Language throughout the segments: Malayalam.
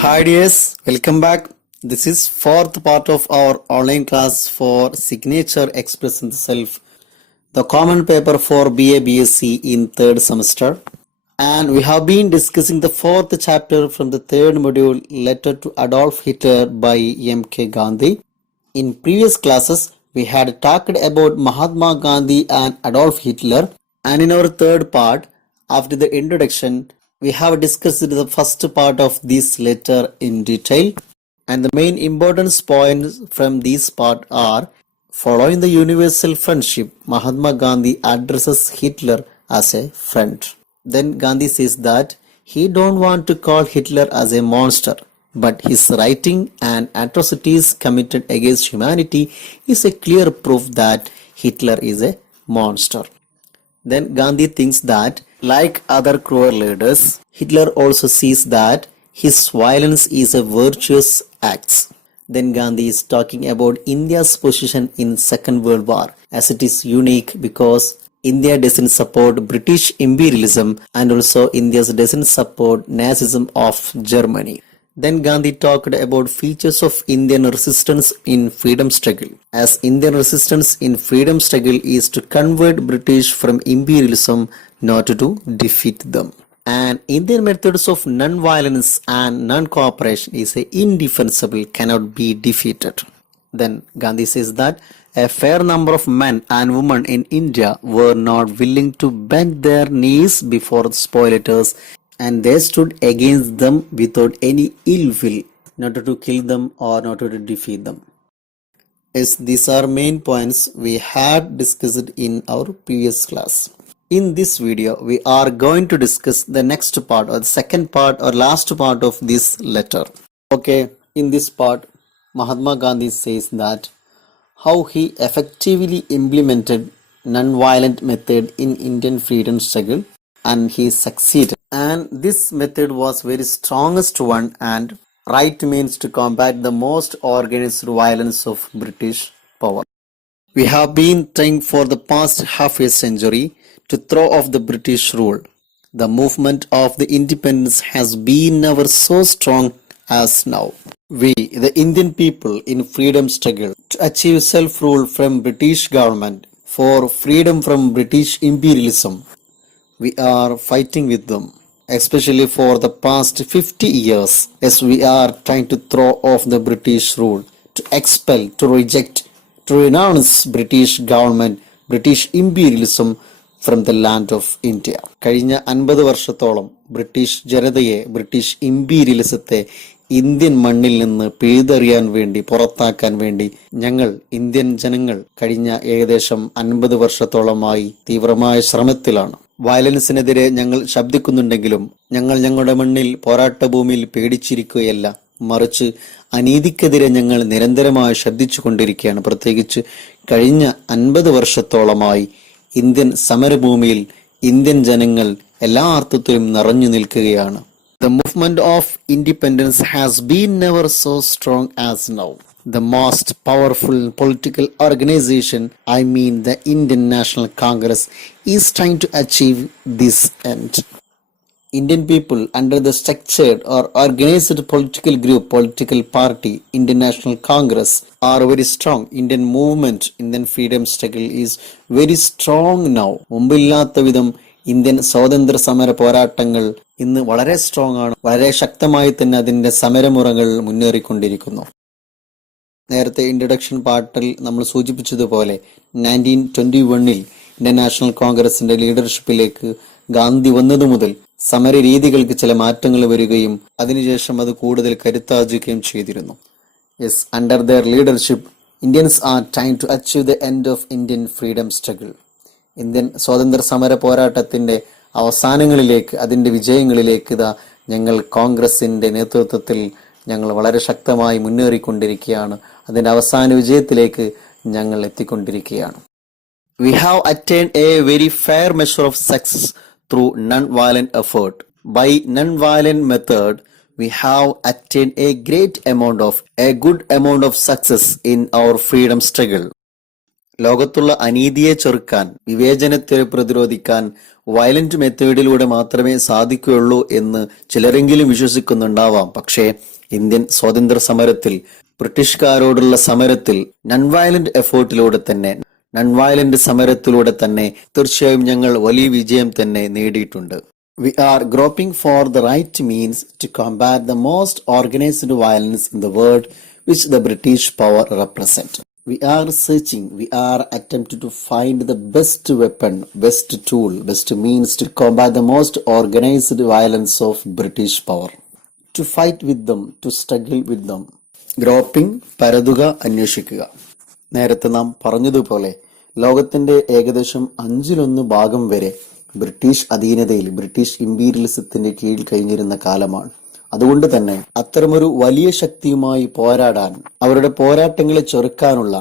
Hi dears, welcome back. This is fourth part of our online class for Signature Expressing the Self, the common paper for BA BSc in third semester. And we have been discussing the fourth chapter from the third module, Letter to Adolf Hitler by M.K. Gandhi. In previous classes, we had talked about Mahatma Gandhi and Adolf Hitler, and in our third part, after the introduction, we have discussed the first part of this letter in detail, and the main importance points from this part are: following the universal friendship, Mahatma Gandhi addresses Hitler as a friend. Then Gandhi says that he don't want to call Hitler as a monster, but his writing and atrocities committed against humanity is a clear proof that Hitler is a monster. Then Gandhi thinks that, like other cruel leaders, Hitler also sees that his violence is a virtuous act. Then Gandhi is talking about India's position in Second World War, as it is unique because India doesn't support British imperialism and also India doesn't support Nazism of Germany. Then Gandhi talked about features of Indian resistance in freedom struggle, as Indian resistance in freedom struggle is to convert British from imperialism, not to defeat them. And Indian methods of non-violence and non-cooperation is indefensible, cannot be defeated. Then Gandhi says that a fair number of men and women in India were not willing to bend their knees before the spoliators, and they stood against them without any ill will, not to kill them or not to defeat them. Yes, these are main points we had discussed in our previous class. In this video, we are going to discuss the next part or the second part or last part of this letter. Okay, in this part, Mahatma Gandhi says that how he effectively implemented non-violent method in Indian freedom struggle, and he succeeded. And this method was very strongest one and right means to combat the most organized violence of British power. We have been trying for the past half a century to throw off the British rule. The movement of the independence has been never so strong as now. We, the Indian people in freedom struggle to achieve self-rule from British government, for freedom from British imperialism, we are fighting with them, especially for the past 50 years, as we are trying to throw off the British rule, to expel, to reject, to renounce British government, British imperialism from the land of India. കഴിഞ്ഞ 50 വർഷത്തോളം ബ്രിട്ടീഷ് ജനതയെ, ബ്രിട്ടീഷ് ഇമ്പീരിയലിസത്തെ ഇന്ത്യൻ മണ്ണിൽ നിന്ന് പിഴുതെറിയാൻ വേണ്ടി, പുറത്താക്കാൻ വേണ്ടി ഞങ്ങൾ ഇന്ത്യൻ ജനങ്ങൾ കഴിഞ്ഞ ഏകദേശം 50 വർഷത്തോളമായി തീവ്രമായ ശ്രമത്തിലാണ്. വയലൻസിനെതിരെ ഞങ്ങൾ ശബ്ദിക്കുന്നുണ്ടെങ്കിലും ഞങ്ങൾ ഞങ്ങളുടെ മണ്ണിൽ, പോരാട്ടഭൂമിയിൽ പേടിച്ചിരിക്കുകയല്ല, മറിച്ച് അനീതിക്കെതിരെ ഞങ്ങൾ നിരന്തരമായി ശബ്ദിച്ചു കൊണ്ടിരിക്കുകയാണ്. പ്രത്യേകിച്ച് കഴിഞ്ഞ 50 വർഷത്തോളമായി ഇന്ത്യൻ സമരഭൂമിയിൽ ഇന്ത്യൻ ജനങ്ങൾ എല്ലാ അർത്ഥത്തിലും നിറഞ്ഞു നിൽക്കുകയാണ്. The movement of independence has been never so strong as now. The most powerful political organization, I mean the Indian National Congress, is trying to achieve this end. Indian people under the structured or organized political group, political party, Indian National Congress are very strong. Indian movement, Indian freedom struggle is very strong now. മുമ്പില്ലാത്ത വിധം ഇന്ത്യൻ സ്വാതന്ത്ര്യ സമര പോരാട്ടങ്ങൾ ഇന്ന് വളരെ സ്ട്രോങ് ആണ്. വളരെ ശക്തമായി തന്നെ അതിന്റെ സമരമുറകൾ മുന്നേറിക്കൊണ്ടിരിക്കുന്നു. നേരത്തെ ഇൻട്രൊഡക്ഷൻ പാർട്ടിൽ നമ്മൾ സൂചിപ്പിച്ചതുപോലെ 1921 ഇന്ത്യൻ നാഷണൽ കോൺഗ്രസിന്റെ ലീഡർഷിപ്പിലേക്ക് ഗാന്ധി വന്നതു മുതൽ സമരരീതികൾക്ക് ചില മാറ്റങ്ങൾ വരികയും അതിനുശേഷം അത് കൂടുതൽ കരുത്താർജിക്കുകയും ചെയ്തിരുന്നു. Yes, under their leadership Indians are trying to achieve the end of Indian freedom struggle. Indian സ്വാതന്ത്ര്യ സമര പോരാട്ടത്തിന്റെ അവസാനങ്ങളിലേക്ക്, അതിന്റെ വിജയങ്ങളിലേക്ക് ഇതാ ഞങ്ങൾ കോൺഗ്രസിന്റെ നേതൃത്വത്തിൽ ഞങ്ങൾ വളരെ ശക്തമായി മുന്നേറിക്കൊണ്ടിരിക്കുകയാണ്. അതിന്റെ അവസാന വിജയത്തിലേക്ക് ഞങ്ങൾ എത്തിക്കൊണ്ടിരിക്കുകയാണ്. We have attained a very fair measure of success through non-violent effort. By non-violent method, we have attained a good amount of success in our freedom struggle. ലോകത്തുള്ള അനീതിയെ ചെറുക്കാൻ, വിവേചനത്തെ പ്രതിരോധിക്കാൻ വയലന്റ് മെത്തേഡിലൂടെ മാത്രമേ സാധിക്കുകയുള്ളൂ എന്ന് ചിലരെങ്കിലും വിശ്വസിക്കുന്നുണ്ടാവാം. പക്ഷേ ഇന്ത്യൻ സ്വാതന്ത്ര്യ സമരത്തിൽ, ബ്രിട്ടീഷുകാരോടുള്ള സമരത്തിൽ നൺ വയലന്റ് സമരത്തിലൂടെ തന്നെ തീർച്ചയായും ഞങ്ങൾ വലിയ വിജയം തന്നെ നേടിയിട്ടുണ്ട്. We are groping for the right means to combat the most organized violence in the world which the British power represent. We are searching, we are attempting to find the best weapon, best tool, best means to combat the most organized violence of British power. To fight with them, to struggle with them. Groping, പരതുക, അന്വേഷിക്കുക. നേരത്തെ നാം പറഞ്ഞതുപോലെ ലോകത്തിന്റെ ഏകദേശം 1/5 ഭാഗം വരെ ബ്രിട്ടീഷ് അധീനതയിൽ, ബ്രിട്ടീഷ് ഇമ്പീരിയലിസത്തിന്റെ കീഴിൽ കഴിഞ്ഞിരുന്ന കാലമാണ്. അതുകൊണ്ട് തന്നെ അത്തരമൊരു വലിയ ശക്തിയുമായി പോരാടാൻ, അവരുടെ പോരാട്ടങ്ങളെ ചെറുക്കാനുള്ള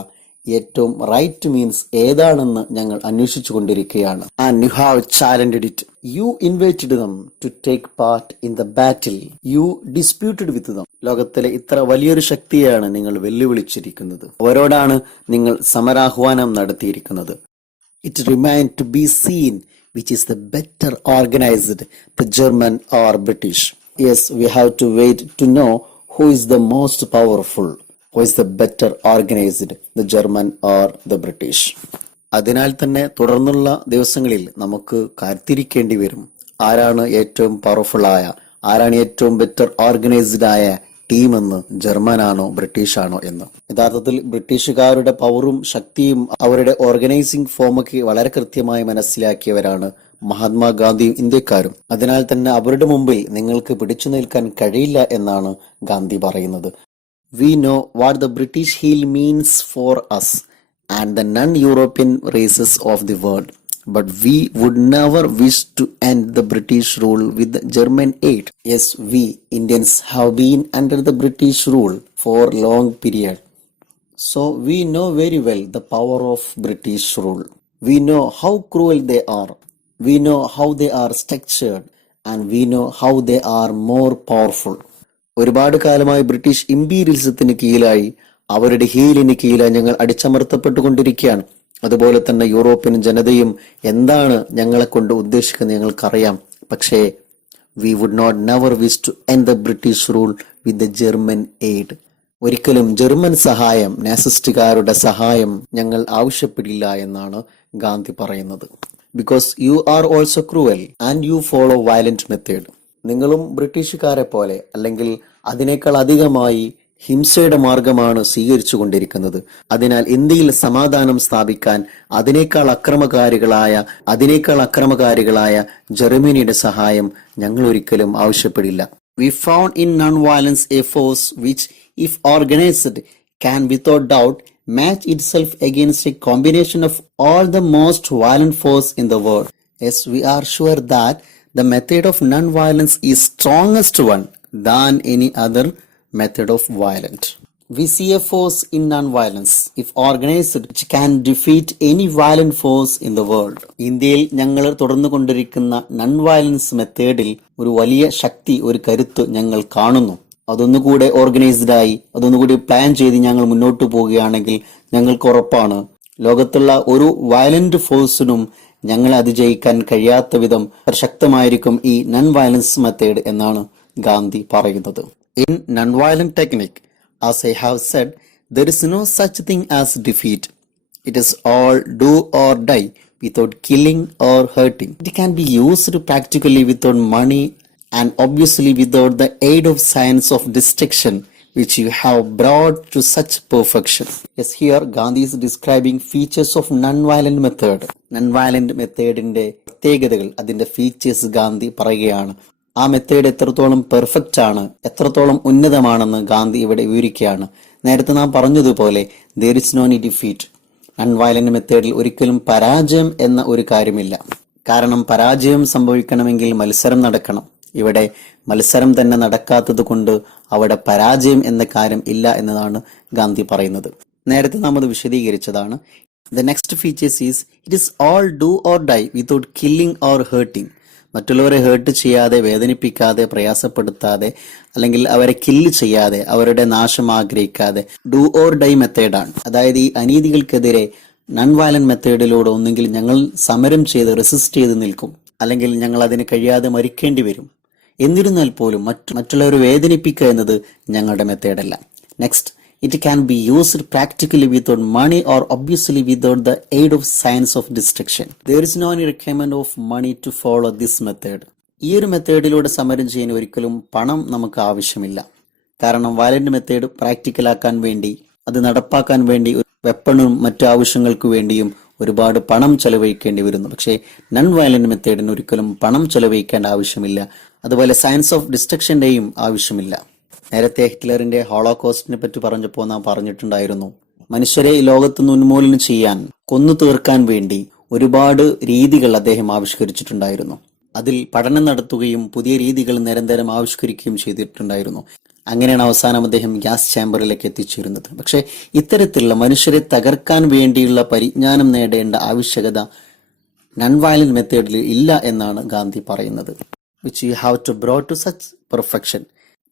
ഏറ്റവും റൈറ്റ് മീൻസ് ഏതാണെന്ന് ഞങ്ങൾ അന്വേഷിച്ചു കൊണ്ടിരിക്കുകയാണ്. And you have challenged it. You invited them to take part in the battle. You disputed with them. ലോകത്തിലെ ഇത്ര വലിയൊരു ശക്തിയാണ് നിങ്ങൾ വെല്ലുവിളിച്ചിരിക്കുന്നത്. അവരോടാണ് നിങ്ങൾ സമരാഹ്വാനം നടത്തിയിരിക്കുന്നത്. It remain to be seen which is the better organized, the German or British. Yes, we have to wait to know who is the most powerful, who is the better organized, the German or the British. അതിനാൽ തന്നെ തുടർന്നുള്ള ദിവസങ്ങളിൽ നമുക്ക് കാത്തിരിക്കേണ്ടി വരും. ആരാണ് ഏറ്റവും പവർഫുൾ ആയ, ആരാണ് ഏറ്റവും ബെറ്റർ ഓർഗനൈസ്ഡ് ആയ ടീം എന്ന്, ജർമ്മനാണോ ബ്രിട്ടീഷാണോ എന്ന്. യഥാർത്ഥത്തിൽ ബ്രിട്ടീഷുകാരുടെ പവറും ശക്തിയും അവരുടെ ഓർഗനൈസിംഗ് ഫോമൊക്കെ വളരെ കൃത്യമായി മനസ്സിലാക്കിയവരാണ് മഹാത്മാഗാന്ധിയും ഇന്ത്യക്കാരും. അതിനാൽ തന്നെ അവരുടെ മുമ്പിൽ നിങ്ങൾക്ക് പിടിച്ചു നിൽക്കാൻ കഴിയില്ല എന്നാണ് ഗാന്ധി പറയുന്നത്. We know what the British heel means for us and the non European races of the world. But we would never wish to end the British rule with the German aid. Yes, we Indians have been under the British rule for long period. So we know very well the power of British rule. We know how cruel they are. We know how they are structured. And we know how they are more powerful. ഒരുപാട് കാലമായി ബ്രിട്ടീഷ് ഇമ്പീരിയലിസത്തിന് കീഴിലായി, അവരുടെ ഹീലിന് കീഴിലായി ഞങ്ങൾ അടിച്ചമർത്തപ്പെട്ടുകൊണ്ടിരിക്കുകയാണ്. അതുപോലെ തന്നെ യൂറോപ്യൻ ജനതയും എന്താണ് ഞങ്ങളെ കൊണ്ട് ഉദ്ദേശിക്കുന്നത് ഞങ്ങൾക്കറിയാം. പക്ഷേ we would not never wish to end the British rule with the German aid. ഒരിക്കലും ജർമ്മൻ സഹായം, നാസിസ്റ്റുകാരുടെ സഹായം ഞങ്ങൾ ആവശ്യപ്പെടില്ല എന്നാണ് ഗാന്ധി പറയുന്നത്. Because you are also cruel and you follow violent method. നിങ്ങളും ബ്രിട്ടീഷുകാരെ പോലെ, അല്ലെങ്കിൽ അതിനേക്കാൾ അധികമായി ഹിംസയുടെ മാർഗമാണ് സ്വീകരിച്ചു കൊണ്ടിരിക്കുന്നത്. അതിനാൽ ഇന്ത്യയിൽ സമാധാനം സ്ഥാപിക്കാൻ അതിനേക്കാൾ അക്രമകാരികളായ ജർമ്മനിയുടെ സഹായം ഞങ്ങൾ ഒരിക്കലും ആവശ്യപ്പെടില്ല. We found in non-violence a force which, if organized, can without doubt match itself against a combination of all the most violent force in the world. Yes, we are sure that the method of non-violence is strongest one than any other method of violence. We see a force in non-violence, if organized, which can defeat any violent force in the world. ഇന്ത്യയിൽ ഞങ്ങൾ തുടർന്നു കൊണ്ടിരിക്കുന്ന നൺ വയലൻസ് മെത്തേഡിൽ ഒരു വലിയ ശക്തി, ഒരു കരുത്ത് ഞങ്ങൾ കാണുന്നു. അതൊന്നുകൂടെ ഓർഗനൈസ്ഡായി, അതൊന്നുകൂടി പ്ലാൻ ചെയ്ത് ഞങ്ങൾ മുന്നോട്ട് പോവുകയാണെങ്കിൽ ഞങ്ങൾക്ക് ഉറപ്പാണ് ലോകത്തുള്ള ഒരു വയലന്റ് ഫോഴ്സിനും ഞങ്ങളെ അതിജയിക്കാൻ കഴിയാത്ത വിധം ശക്തമായിരിക്കും ഈ നൺ വയലൻസ് മെത്തേഡ് എന്നാണ് ഗാന്ധി പറയുന്നത്. In non-violent technique, as I have said, there is no such thing as defeat. It is all do or die without killing or hurting. It can be used practically without money and obviously without the aid of science of destruction, which you have brought to such perfection. Yes, here Gandhi is describing features of non-violent method. Non-violent methodന്റെ പ്രത്യേകതകൾ, അതിന്റെ ഫീച്ചേഴ്സ് ഗാന്ധി പറയുകയാണ്. ആ മെത്തേഡ് എത്രത്തോളം പെർഫെക്റ്റ് ആണ്, എത്രത്തോളം ഉന്നതമാണെന്ന് ഗാന്ധി ഇവിടെ വിവരിക്കുകയാണ്. നേരത്തെ നാം പറഞ്ഞതുപോലെ there is no defeat. non-violent മെത്തേഡിൽ ഒരിക്കലും പരാജയം എന്ന ഒരു കാര്യമില്ല. കാരണം പരാജയം സംഭവിക്കണമെങ്കിൽ മത്സരം നടക്കണം. ഇവിടെ മത്സരം തന്നെ നടക്കാത്തത് കൊണ്ട് അവിടെ പരാജയം എന്ന കാര്യം ഇല്ല എന്നതാണ് ഗാന്ധി പറയുന്നത്. നേരത്തെ നാം അത് വിശദീകരിച്ചതാണ്. The next features is it is all do or die without killing or hurting. മറ്റുള്ളവരെ ഹേർട്ട് ചെയ്യാതെ, വേദനിപ്പിക്കാതെ, പ്രയാസപ്പെടുത്താതെ, അല്ലെങ്കിൽ അവരെ കില്ല് ചെയ്യാതെ, അവരുടെ നാശം ആഗ്രഹിക്കാതെ ഡു ഓർ ഡൈ മെത്തേഡാണ്. അതായത് ഈ അനീതികൾക്കെതിരെ നൺ വയലന്റ് മെത്തേഡിലൂടെ ഒന്നെങ്കിൽ ഞങ്ങൾ സമരം ചെയ്ത് റെസിസ്റ്റ് ചെയ്ത് നിൽക്കും, അല്ലെങ്കിൽ ഞങ്ങൾ അതിന് കഴിയാതെ മരിക്കേണ്ടി വരും. എന്നിരുന്നാൽ പോലും മറ്റുള്ളവരെ വേദനിപ്പിക്കുക എന്നത് ഞങ്ങളുടെ മെത്തേഡല്ല. Next, it can be used practically without money or obviously without the aid of science of destruction. There is no requirement of money to follow this method. ഈ ഒരു മെത്തേഡിലൂടെ സമരം ചെയ്യാൻ ഒരിക്കലും പണം നമുക്ക് ആവശ്യമില്ല. കാരണം വയലന്റ് മെത്തേഡ് പ്രാക്ടിക്കലാക്കാൻ വേണ്ടി, അത് നടപ്പാക്കാൻ വേണ്ടി വെപ്പണും മറ്റു ആവശ്യങ്ങൾക്ക് വേണ്ടിയും ഒരുപാട് പണം ചെലവഴിക്കേണ്ടി വരുന്നു. പക്ഷേ നൺ വയലന്റ് മെത്തേഡിന് ഒരിക്കലും പണം ചെലവഴിക്കേണ്ട ആവശ്യമില്ല. അതുപോലെ സയൻസ് ഓഫ് ഡിസ്ട്രക്ഷന്റെയും ആവശ്യമില്ല. നേരത്തെ ഹിറ്റ്ലറിന്റെ ഹോളോകോസ്റ്റിനെ പറ്റി പറഞ്ഞപ്പോൾ നാം പറഞ്ഞിട്ടുണ്ടായിരുന്നു, മനുഷ്യരെ ഈ ലോകത്തുനിന്ന് ഉന്മൂലനം ചെയ്യാൻ, കൊന്നു തീർക്കാൻ വേണ്ടി ഒരുപാട് രീതികൾ അദ്ദേഹം ആവിഷ്കരിച്ചിട്ടുണ്ടായിരുന്നു. അതിൽ പഠനം നടത്തുകയും പുതിയ രീതികൾ നിരന്തരം ആവിഷ്കരിക്കുകയും ചെയ്തിട്ടുണ്ടായിരുന്നു. അങ്ങനെയാണ് അവസാനം അദ്ദേഹം ഗ്യാസ് ചാമ്പറിലേക്ക് എത്തിച്ചേരുന്നത്. പക്ഷെ ഇത്തരത്തിലുള്ള മനുഷ്യരെ തകർക്കാൻ വേണ്ടിയുള്ള പരിജ്ഞാനം നേടേണ്ട ആവശ്യകത നൺ വയലന്റ് മെത്തേഡിൽ ഇല്ല എന്നാണ് ഗാന്ധി പറയുന്നത്. Which you have to bro to such perfection.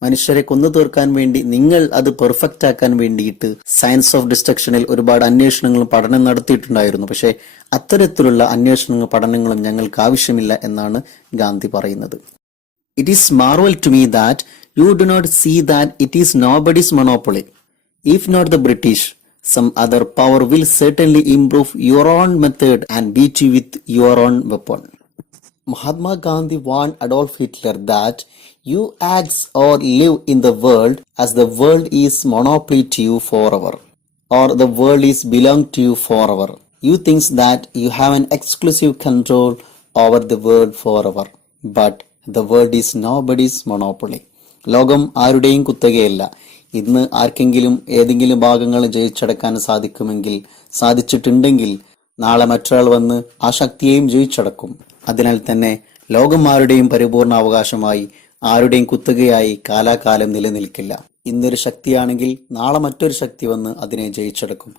മനുഷ്യരെ കൊന്നു തീർക്കാൻ വേണ്ടി നിങ്ങൾ അത് പെർഫെക്റ്റ് ആക്കാൻ വേണ്ടിയിട്ട് സയൻസ് ഓഫ് ഡിസ്ട്രക്ഷനിൽ ഒരുപാട് അന്വേഷണങ്ങളും പഠനം നടത്തിയിട്ടുണ്ടായിരുന്നു. പക്ഷേ അത്തരത്തിലുള്ള അന്വേഷണങ്ങളും പഠനങ്ങളും ഞങ്ങൾക്ക് ആവശ്യമില്ല എന്നാണ് ഗാന്ധി പറയുന്നത്. It is marvel to me that you do not see that it is nobody's monopoly. If not the British, some other power will certainly improve your own method and beat you with your own weapon. Mahatma Gandhi warned Adolf Hitler that you act or live in the world as the world is monopoly to you forever, or the world is belong to you forever. You think that you have an exclusive control over the world forever, but the world is nobody's monopoly. ലോകം ആരുടെയും കുത്തകയല്ല. ഇന്ന് ആർക്കെങ്കിലും ഏതെങ്കിലും ഭാഗങ്ങൾ ജയിച്ചടക്കാൻ സാധിച്ചിട്ടുണ്ടെങ്കിൽ നാളെ മറ്റൊരാൾ വന്ന് ആ ശക്തിയെയും ജയിച്ചടക്കും. അതിനാൽ തന്നെ ലോകം ആരുടെയും പരിപൂർണ അവകാശമായി, ആരുടെയും കുത്തകയായി കാലാകാലം നിലനിൽക്കില്ല. ഇന്നൊരു ശക്തിയാണെങ്കിൽ നാളെ മറ്റൊരു ശക്തി വന്ന് അതിനെ ജയിച്ചടക്കും.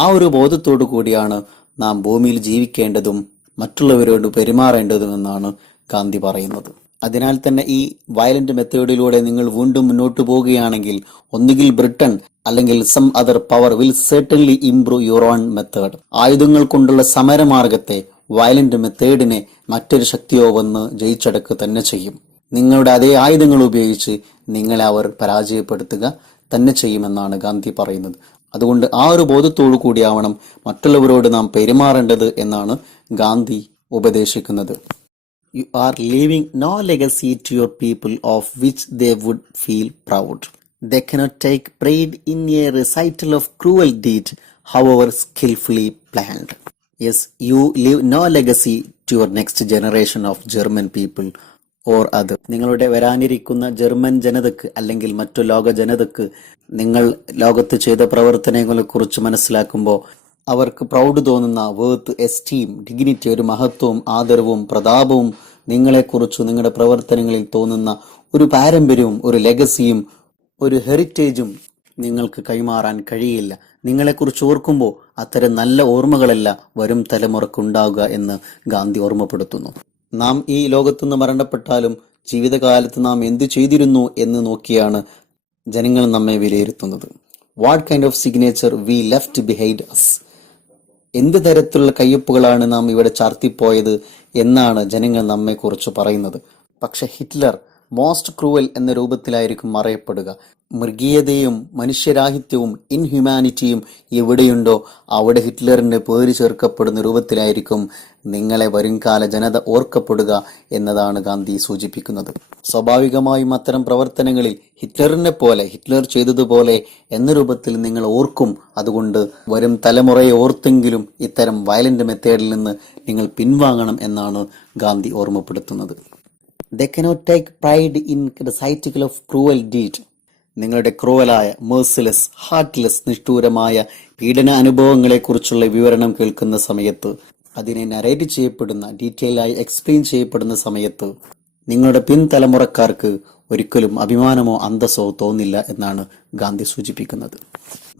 ആ ഒരു ബോധത്തോടു കൂടിയാണ് നാം ഭൂമിയിൽ ജീവിക്കേണ്ടതും മറ്റുള്ളവരോട് പെരുമാറേണ്ടതും എന്നാണ് ഗാന്ധി പറയുന്നത്. അതിനാൽ തന്നെ ഈ വയലന്റ് മെത്തേഡിലൂടെ നിങ്ങൾ വീണ്ടും മുന്നോട്ട് പോവുകയാണെങ്കിൽ ഒന്നുകിൽ ബ്രിട്ടൻ അല്ലെങ്കിൽ some other power will certainly improve your own method. ആയുധങ്ങൾ കൊണ്ടുള്ള സമരമാർഗത്തെ, വയലന്റ് മെത്തേഡിനെ മറ്റൊരു ശക്തിയോ വന്ന് ജയിച്ചടക്കുക തന്നെ ചെയ്യും. നിങ്ങളുടെ അതേ ആയുധങ്ങൾ ഉപയോഗിച്ച് നിങ്ങളെ അവർ പരാജയപ്പെടുത്തുക തന്നെ ചെയ്യുമെന്നാണ് ഗാന്ധി പറയുന്നത്. അതുകൊണ്ട് ആ ഒരു ബോധത്തോടു കൂടിയാവണം മറ്റുള്ളവരോട് നാം പെരുമാറേണ്ടത് എന്നാണ് ഗാന്ധി ഉപദേശിക്കുന്നത്. You are leaving no legacy to your people of which they would feel proud. They cannot take pride in a recital of cruel deed, however skillfully planned. Yes, you leave no legacy to your next generation of German people or other. നിങ്ങളുടെ വരാനിരിക്കുന്ന ജർമ്മൻ ജനതക്ക് അല്ലെങ്കിൽ മറ്റു ലോക ജനതക്ക് നിങ്ങൾ ലോകത്ത് ചെയ്ത പ്രവർത്തനങ്ങളെ കുറിച്ച് മനസ്സിലാക്കുമ്പോൾ അവർക്ക് പ്രൗഡ് തോന്നുന്ന വേർത്ത്, എസ്റ്റീം, ഡിഗ്നിറ്റി, ഒരു മഹത്വവും ആദരവും പ്രതാപവും നിങ്ങളെക്കുറിച്ച് നിങ്ങളുടെ പ്രവർത്തനങ്ങളിൽ തോന്നുന്ന ഒരു പാരമ്പര്യവും ഒരു ലെഗസിയും ഒരു ഹെറിറ്റേജും നിങ്ങൾക്ക് കൈമാറാൻ കഴിയില്ല. നിങ്ങളെക്കുറിച്ച് ഓർക്കുമ്പോൾ അത്തരം നല്ല ഓർമ്മകളല്ല വരും തലമുറക്കുണ്ടാവുക എന്ന് ഗാന്ധി ഓർമ്മപ്പെടുത്തുന്നു. നാം ഈ ലോകത്തുനിന്ന് മരണപ്പെട്ടാലും ജീവിതകാലത്ത് നാം എന്തു ചെയ്തിരുന്നു എന്ന് നോക്കിയാണ് ജനങ്ങൾ നമ്മെ വിലയിരുത്തുന്നത്. What kind of signature we left behind us. എന്ത് തരത്തിലുള്ള കയ്യൊപ്പുകളാണ് നാം ഇവിടെ ചാർത്തിപ്പോയത് എന്നാണ് ജനങ്ങൾ നമ്മെ കുറിച്ച് പറയുന്നത്. പക്ഷെ ഹിറ്റ്ലർ മോസ്റ്റ് ക്രൂവൽ എന്ന രൂപത്തിലായിരിക്കും അറിയപ്പെടുക. മൃഗീയതയും മനുഷ്യരാഹിത്യവും ഇൻഹ്യൂമാനിറ്റിയും എവിടെയുണ്ടോ അവിടെ ഹിറ്റ്ലറിന്റെ പേര് ചേർക്കപ്പെടുന്ന രൂപത്തിലായിരിക്കും നിങ്ങളെ വരുംകാല ജനത ഓർക്കപ്പെടുക എന്നതാണ് ഗാന്ധി സൂചിപ്പിക്കുന്നത്. സ്വാഭാവികമായും അത്തരം പ്രവർത്തനങ്ങളിൽ ഹിറ്റ്ലർ ചെയ്തതുപോലെ എന്ന രൂപത്തിൽ നിങ്ങൾ ഓർക്കും. അതുകൊണ്ട് വരും തലമുറയെ ഓർത്തെങ്കിലും ഇത്തരം വയലന്റ് മെത്തേഡിൽ നിന്ന് നിങ്ങൾ പിൻവാങ്ങണം എന്നാണ് ഗാന്ധി ഓർമ്മപ്പെടുത്തുന്നത്. They cannot take pride in the recital of cruel deed. നിങ്ങളുടെ ക്രൂവലായ, മേഴ്സിലെസ്, ഹാർട്ട്ലെസ്, നിഷ്ഠൂരമായ പീഡന അനുഭവങ്ങളെക്കുറിച്ചുള്ള വിവരണം കേൾക്കുന്ന സമയത്ത്, അതിനെ നരേറ്റ് ചെയ്യപ്പെടുന്ന, ഡീറ്റെയിൽ ആയി എക്സ്പ്ലെയിൻ ചെയ്യപ്പെടുന്ന സമയത്ത് നിങ്ങളുടെ പിൻതലമുറക്കാർക്ക് ഒരിക്കലും അഭിമാനമോ അന്തസ്സോ തോന്നില്ല എന്നാണ് ഗാന്ധി സൂചിപ്പിക്കുന്നത്.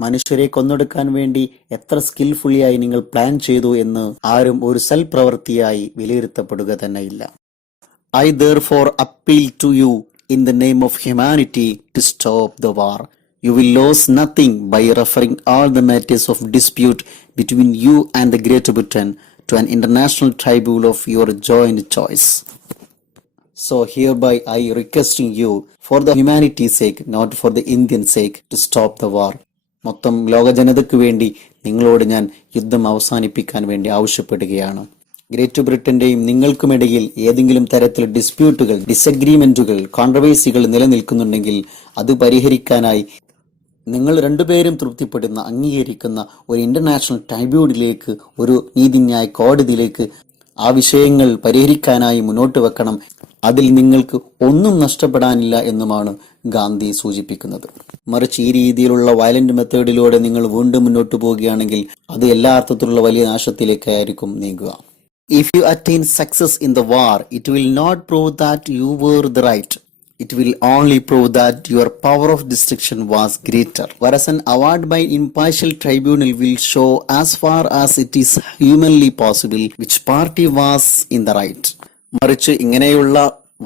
മനുഷ്യരെ കൊന്നൊടുക്കാൻ വേണ്ടി എത്ര സ്കിൽഫുള്ളിയായി നിങ്ങൾ പ്ലാൻ ചെയ്തു എന്ന് ആരും ഒരു സൽപ്രവൃത്തിയായി വിലയിരുത്തപ്പെടുക തന്നെയില്ല. I therefore appeal to you in the name of humanity to stop the war. You will lose nothing by referring all the matters of dispute between you and the Great Britain to an international tribunal of your joint choice. So hereby I requesting you for the humanity's sake, not for the Indian sake, to stop the war. മൊത്തം ലോക ജനതയ്ക്ക് വേണ്ടി നിങ്ങളോട് ഞാൻ യുദ്ധം അവസാനിപ്പിക്കാൻ വേണ്ടി ആവശ്യപ്പെടുകയാണ്. ഗ്രേറ്റ് ബ്രിട്ടന്റെയും നിങ്ങൾക്കുമിടയിൽ ഏതെങ്കിലും തരത്തിൽ ഡിസ്പ്യൂട്ടുകൾ, ഡിസഗ്രിമെന്റുകൾ, കോൺട്രവേഴ്സികൾ നിലനിൽക്കുന്നുണ്ടെങ്കിൽ അത് പരിഹരിക്കാനായി നിങ്ങൾ രണ്ടുപേരും തൃപ്തിപ്പെടുന്ന, അംഗീകരിക്കുന്ന ഒരു ഇന്റർനാഷണൽ ട്രൈബ്യൂണലിലേക്ക്, ഒരു നീതിന്യായ കോടതിയിലേക്ക് ആ വിഷയങ്ങൾ പരിഹരിക്കാനായി മുന്നോട്ട് വെക്കണം. അതിൽ നിങ്ങൾക്ക് ഒന്നും നഷ്ടപ്പെടാനില്ല എന്നുമാണ് ഗാന്ധി സൂചിപ്പിക്കുന്നത്. മറിച്ച് ഈ രീതിയിലുള്ള വയലന്റ് മെത്തേഡിലൂടെ നിങ്ങൾ വീണ്ടും മുന്നോട്ട് പോവുകയാണെങ്കിൽ അത് എല്ലാ അർത്ഥത്തിലുള്ള വലിയ നാശത്തിലേക്കായിരിക്കും നീങ്ങുക. If you attain success in the war, it will not prove that you were the right. It will only prove that your power of destruction was greater. Whereas an award by impartial tribunal will show as far as it is humanly possible which party was in the right. മറിച്ച് ഇങ്ങനെയുള്ള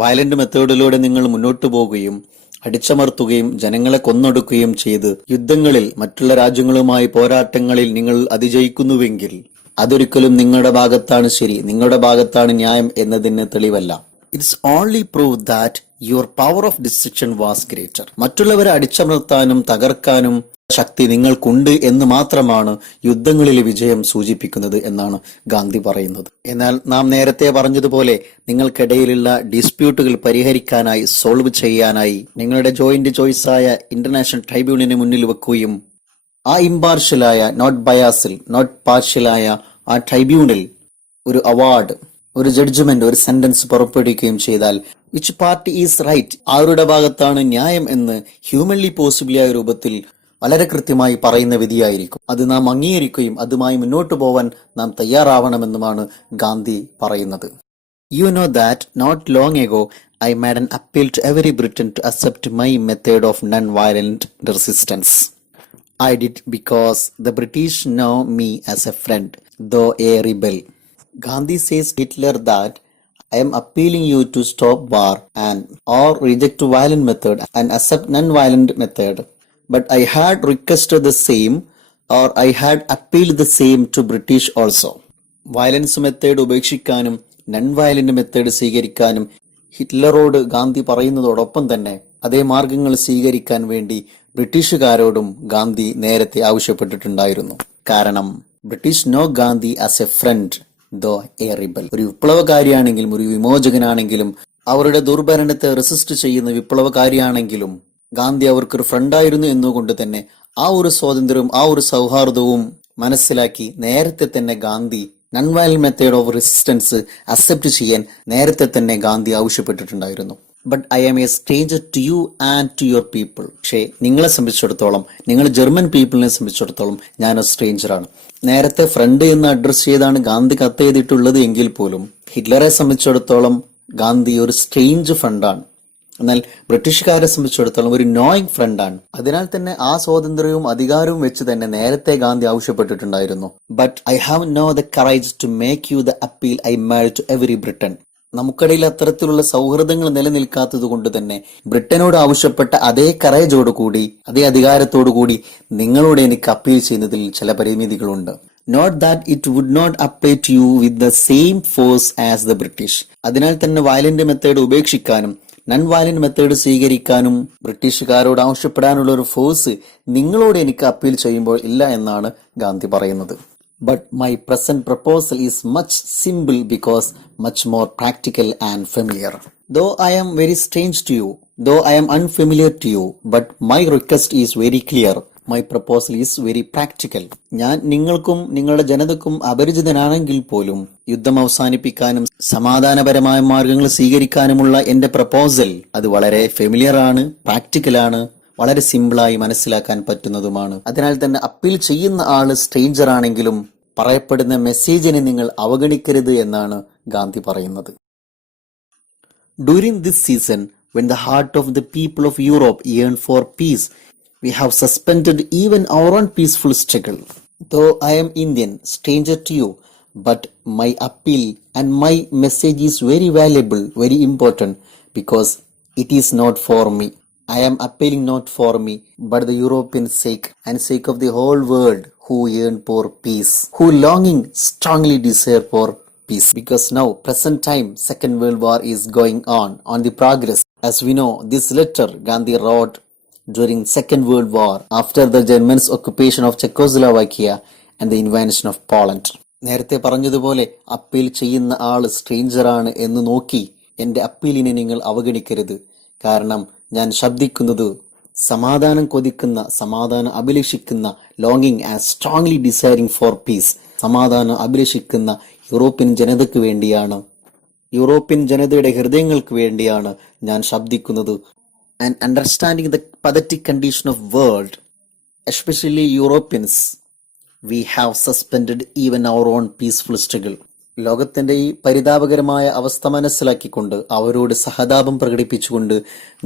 വയലന്റ് മെത്തേഡിലൂടെ നിങ്ങൾ മുന്നോട്ട് പോവുകയും അടിച്ചമർത്തുകയും ജനങ്ങളെ കൊന്നൊടുക്കുകയും ചെയ്ത് യുദ്ധങ്ങളിൽ മറ്റുള്ള രാജ്യങ്ങളുമായി പോരാട്ടങ്ങളിൽ നിങ്ങൾ അതിജയിക്കുന്നുവെങ്കിൽ അതൊരിക്കലും നിങ്ങളുടെ ഭാഗത്താണ് ശരി, നിങ്ങളുടെ ഭാഗത്താണ് ന്യായം എന്നതിന് തെളിവല്ല. It's only prove that your power of destruction was greater. മറ്റുള്ളവരെ അടിച്ചമർത്താനും തകർക്കാനും ശക്തി നിങ്ങൾക്കുണ്ട് എന്ന് മാത്രമാണ് യുദ്ധങ്ങളിലെ വിജയം സൂചിപ്പിക്കുന്നത് എന്നാണ് ഗാന്ധി പറയുന്നത്. എന്നാൽ നാം നേരത്തെ പറഞ്ഞതുപോലെ നിങ്ങൾക്കിടയിലുള്ള ഡിസ്പ്യൂട്ടുകൾ പരിഹരിക്കാനായി, സോൾവ് ചെയ്യാനായി നിങ്ങളുടെ ജോയിന്റ് ചോയ്സായ ഇന്റർനാഷണൽ ട്രൈബ്യൂണലിന് മുന്നിൽ വെക്കുകയും ആ ഇമ്പാർഷ്യലായ, നോട്ട് ബയാസിൽ, നോട്ട് പാർഷ്യലായ ആ ട്രൈബ്യൂണൽ ഒരു അവാർഡ്, ഒരു ജഡ്ജ്മെന്റ്, ഒരു സെന്റൻസ് പുറപ്പെടുവിക്കുകയും ചെയ്താൽ വിച്ച് പാർട്ടി ഈസ് റൈറ്റ്, ആരുടെ ഭാഗത്താണ് ന്യായം എന്ന് ഹ്യൂമൻലി പോസിബിളായ രൂപത്തിൽ വളരെ കൃത്യമായി പറയുന്ന വിധിയായിരിക്കും. അത് നാം അംഗീകരിക്കുകയും അതുമായി മുന്നോട്ട് പോവാൻ നാം തയ്യാറാവണമെന്നുമാണ് ഗാന്ധി പറയുന്നത്. You know that not long ago I made an appeal to every Briton to accept my method of non-violent resistance. I did because the British know me as a friend, though a rebel. Gandhi says Hitler that I am appealing you to stop war and or reject violent method and accept non-violent method. But I had requested the same or I had appealed the same to British also. Violence method ഉപേക്ഷിക്കാനും നൺ വയലന്റ് മെത്തേഡ് സ്വീകരിക്കാനും ഹിറ്റ്ലറോട് ഗാന്ധി പറയുന്നതോടൊപ്പം തന്നെ അതേ മാർഗങ്ങൾ സ്വീകരിക്കാൻ വേണ്ടി ബ്രിട്ടീഷുകാരോടും ഗാന്ധി നേരത്തെ ആവശ്യപ്പെട്ടിട്ടുണ്ടായിരുന്നു. കാരണം British know Gandhi as a friend though a rebel. ഒരു വിപ്ലവകാരിയാണെങ്കിലും ഒരു വിമോചകനാണെങ്കിലും അവരുടെ ദുർഭരണത്തെ റെസിസ്റ്റ് ചെയ്യുന്ന വിപ്ലവകാരിയാണെങ്കിലും ഗാന്ധി അവർക്കൊരു ഫ്രണ്ടായിരുന്നു എന്നുകൊണ്ട് തന്നെ ആ ഒരു സ്വാതന്ത്ര്യവും ആ ഒരു സൗഹാർദ്ദവും മനസ്സിലാക്കി നേരത്തെ തന്നെ Gandhi non violent method of resistance accept ചെയ്യാൻ നേരത്തെ തന്നെ ഗാന്ധി ആവശ്യപ്പെട്ടിട്ടുണ്ടായിരുന്നു. But I am a stranger to you and to your people. പക്ഷേ നിങ്ങളെ സംബന്ധിച്ചിടത്തോളം, നിങ്ങൾ ജർമ്മൻ പീപ്പിളിനെ സംബന്ധിച്ചിടത്തോളം ഞാനൊരു സ്ട്രേഞ്ചറാണ്. നേരത്തെ ഫ്രണ്ട് എന്ന് അഡ്രസ് ചെയ്താണ് ഗാന്ധി കത്തെഴുതിയിട്ടുള്ളത് എങ്കിൽ പോലും ഹിറ്റ്ലറെ സംബന്ധിച്ചിടത്തോളം ഗാന്ധി ഒരു സ്ട്രേഞ്ച് ഫ്രണ്ടാണ്. എന്നാൽ ബ്രിട്ടീഷുകാരെ സംബന്ധിച്ചിടത്തോളം ഒരു നോയിങ് ഫ്രണ്ടാണ്. അതിനാൽ തന്നെ ആ സ്വാതന്ത്ര്യവും അധികാരവും വെച്ച് തന്നെ നേരത്തെ ഗാന്ധി ആവശ്യപ്പെട്ടിട്ടുണ്ടായിരുന്നു. But I have no the courage to make you the appeal I made to every Briton. നമുക്കിടയിൽ അത്തരത്തിലുള്ള സൗഹൃദങ്ങൾ നിലനിൽക്കാത്തത് കൊണ്ട് തന്നെ ബ്രിട്ടനോട് ആവശ്യപ്പെട്ട അതേ കറേജോടുകൂടി, അതേ അധികാരത്തോടുകൂടി നിങ്ങളോട് എനിക്ക് അപ്പീൽ ചെയ്യുന്നതിൽ ചില പരിമിതികളുണ്ട്. Not that it would not apply to you with the same force as the British. അതിനാൽ തന്നെ വയലന്റ് മെത്തേഡ് ഉപേക്ഷിക്കാനും നൺ വയലന്റ് മെത്തേഡ് സ്വീകരിക്കാനും ബ്രിട്ടീഷുകാരോട് ആവശ്യപ്പെടാനുള്ള ഒരു ഫോഴ്സ് നിങ്ങളോട് എനിക്ക് അപ്പീൽ ചെയ്യുമ്പോൾ ഇല്ല എന്നാണ് ഗാന്ധി പറയുന്നത്. But my present proposal is much simple because much more practical and familiar. Though I am very strange to you, though I am unfamiliar to you, but my request is very clear. My proposal is very practical. ഞാൻ നിങ്ങൾക്കും നിങ്ങളുടെ ജനതക്കും അപരിചിതനാണെങ്കിൽ പോലും യുദ്ധം അവസാനിപ്പിക്കാനും സമാധാനപരമായ മാർഗങ്ങൾ സ്വീകരിക്കാനുമുള്ള എന്റെ പ്രപ്പോസൽ അത് വളരെ ഫെമിലിയർ ആണ്, പ്രാക്ടിക്കൽ ആണ്, വളരെ സിമ്പിളായി മനസ്സിലാക്കാൻ പറ്റുന്നതുമാണ്. അതിനാൽ തന്നെ അപ്പീൽ ചെയ്യുന്ന ആള് സ്ട്രേഞ്ചർ ആണെങ്കിലും പറയപ്പെടുന്ന മെസ്സേജിനെ നിങ്ങൾ അവഗണിക്കരുത് എന്നാണ് ഗാന്ധി പറയുന്നത്. During this season, when the heart of the people of Europe yearn for peace, we have suspended even our own peaceful struggle. Though I am Indian, stranger to you, but my appeal and my message is very valuable, very important, because it is not for me. I am appealing not for me, but the European sake and sake of the whole world who yearn for peace, who longing strongly desire for peace. Because now, present time, Second World War is going on the progress. As we know, this letter Gandhi wrote during Second World War after the Germans' occupation of Czechoslovakia and the invasion of Poland. നേരത്തെ പറഞ്ഞതുപോലെ അപ്പീൽ ചെയ്യുന്ന ആള് സ്ട്രേഞ്ചറാണ് എന്ന് നോക്കി എന്റെ അപ്പീലിനെ നിങ്ങൾ അവഗണിക്കരുത്. കാരണം ഞാൻ ശബ്ദിക്കുന്നത് സമാധാനം കൊതിക്കുന്ന, സമാധാനം അഭിലഷിക്കുന്ന, ലോങ്ങിങ് ആൻഡ് സ്ട്രോങ്ലി ഡിസൈറിംഗ് ഫോർ പീസ്, സമാധാനം അഭിലഷിക്കുന്ന യൂറോപ്യൻ ജനതയ്ക്ക് വേണ്ടിയാണ്, യൂറോപ്യൻ ജനതയുടെ ഹൃദയങ്ങൾക്ക് വേണ്ടിയാണ് ഞാൻ ശബ്ദിക്കുന്നത്. And understanding the pathetic condition of world, especially Europeans, we have suspended even our own peaceful struggle. ലോകത്തിന്റെ ഈ പരിതാപകരമായ അവസ്ഥ മനസ്സിലാക്കിക്കൊണ്ട് അവരോട് സഹതാപം പ്രകടിപ്പിച്ചുകൊണ്ട്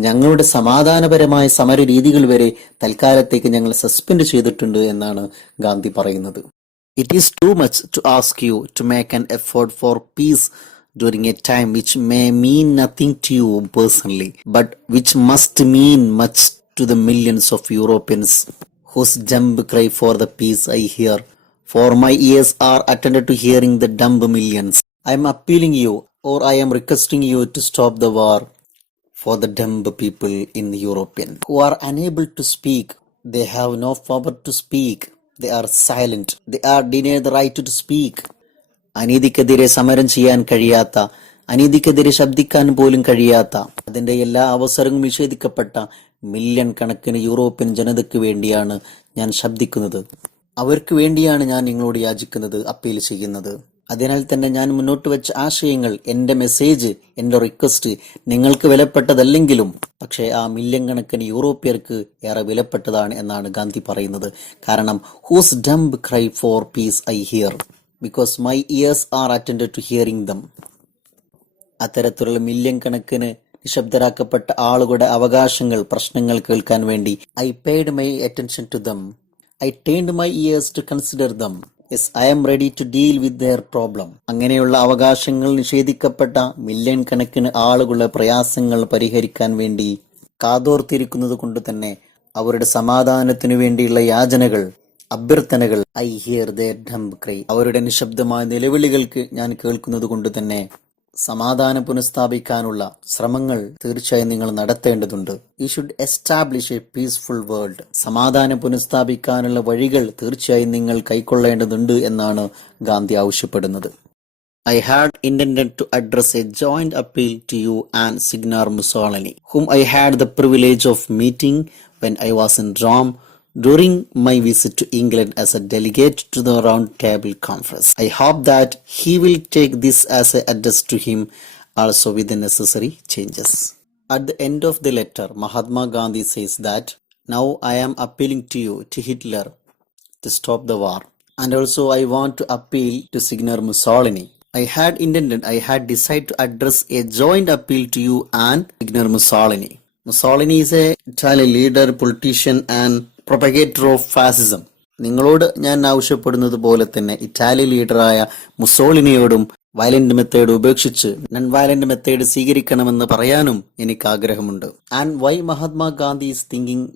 ഞങ്ങളുടെ സമാധാനപരമായ സമര രീതികൾ വരെ തൽക്കാലത്തേക്ക് ഞങ്ങൾ സസ്പെൻഡ് ചെയ്തിട്ടുണ്ട് എന്നാണ് ഗാന്ധി പറയുന്നത്. It is too much to ask you to make an effort for peace during a time which may mean nothing to you personally, but which must mean much to the millions of Europeans whose dumb cry for the peace I hear, for my ears are attended to hearing the dumb millions. I am appealing you, or I am requesting you to stop the war for the dumb people in European who are unable to speak. They have no power to speak. They are silent. They are denied the right to speak. അനീതിക്കെതിരെ സമരം ചെയ്യാൻ കഴിയാത്ത, അനീതിക്കെതിരെ ശബ്ദിക്കാൻ പോലും കഴിയാത്ത, അതിന്റെ എല്ലാ അവസരങ്ങളും നിഷേധിക്കപ്പെട്ട മില്യൺ കണക്കിന് യൂറോപ്യൻ ജനതയ്ക്ക് വേണ്ടിയാണ് ഞാൻ ശബ്ദിക്കുന്നത്. അവർക്ക് വേണ്ടിയാണ് ഞാൻ നിങ്ങളോട് യാചിക്കുന്നത്, അപ്പീൽ ചെയ്യുന്നത്. അതിനാൽ തന്നെ ഞാൻ മുന്നോട്ട് വെച്ച ആശയങ്ങൾ, എന്റെ മെസ്സേജ്, എന്റെ റിക്വസ്റ്റ് നിങ്ങൾക്ക് വിലപ്പെട്ടതല്ലെങ്കിലും പക്ഷേ ആ മില്യൺ കണക്കിന് യൂറോപ്യർക്ക് ഏറെ വിലപ്പെട്ടതാണ് എന്നാണ് ഗാന്ധി പറയുന്നത്. കാരണം whose dumb cry for peace I hear, because my ears are attended to hearing them. അത്തരത്തിലുള്ള മില്യൺ കണക്കിന് നിശബ്ദരാക്കപ്പെട്ട ആളുകളുടെ അവകാശങ്ങൾ, പ്രശ്നങ്ങൾ കേൾക്കാൻ വേണ്ടി I paid my attention to them, I turned my ears to consider them. Yes, I am ready to deal with their problem. അങ്ങനെയുള്ള അവകാശങ്ങൾ നിഷേധിക്കപ്പെട്ട മില്യൺ കണക്കിന് ആളുകളുടെ പ്രയാസങ്ങൾ പരിഹരിക്കാൻ വേണ്ടി കാതോർത്തിരിക്കുന്നത് കൊണ്ട് തന്നെ അവരുടെ സമാധാനത്തിനു വേണ്ടിയുള്ള യാചനകൾ, അഭ്യർത്ഥനകൾ, I hear their dumb cry, അവരുടെ നിശബ്ദമായ നിലവിളികൾക്ക് ഞാൻ കേൾക്കുന്നത് കൊണ്ട് തന്നെ സമാധാനം പുനഃസ്ഥാപിക്കാനുള്ള ശ്രമങ്ങൾ തീർച്ചയായും നിങ്ങൾ നടത്തേണ്ടതുണ്ട്. You should establish A peaceful world. സമാധാനം പുനഃസ്ഥാപിക്കാനുള്ള വഴികൾ തീർച്ചയായും നിങ്ങൾ കൈക്കൊള്ളേണ്ടതുണ്ട് എന്നാണ് ഗാന്ധി ആവശ്യപ്പെടുന്നത്. I had intended to address a joint appeal to you and Signor Mussolini, whom I had the privilege of meeting when I was in Rome during my visit to England as a delegate to the Round Table Conference. I hope that he will take this as an address to him also with the necessary changes. At the end of the letter, Mahatma Gandhi says that now I am appealing to you, to Hitler, to stop the war. And also I want to appeal to Signor Mussolini. I had decided to address a joint appeal to you and Signor Mussolini. Mussolini is a Italian leader, politician and propagator of fascism. നിങ്ങളോട് ഞാൻ ആവശ്യപ്പെടുന്നത് പോലെ തന്നെ ഇറ്റാലിയൻ ലീഡറായ മുസോളിനിയോടും വയലന്റ് മെത്തേഡ് ഉപേക്ഷിച്ച് നൺ വയലന്റ് മെത്തേഡ് സ്വീകരിക്കണമെന്ന് പറയാനും എനിക്ക് ആഗ്രഹമുണ്ട്. And why Mahatma Gandhi is thinking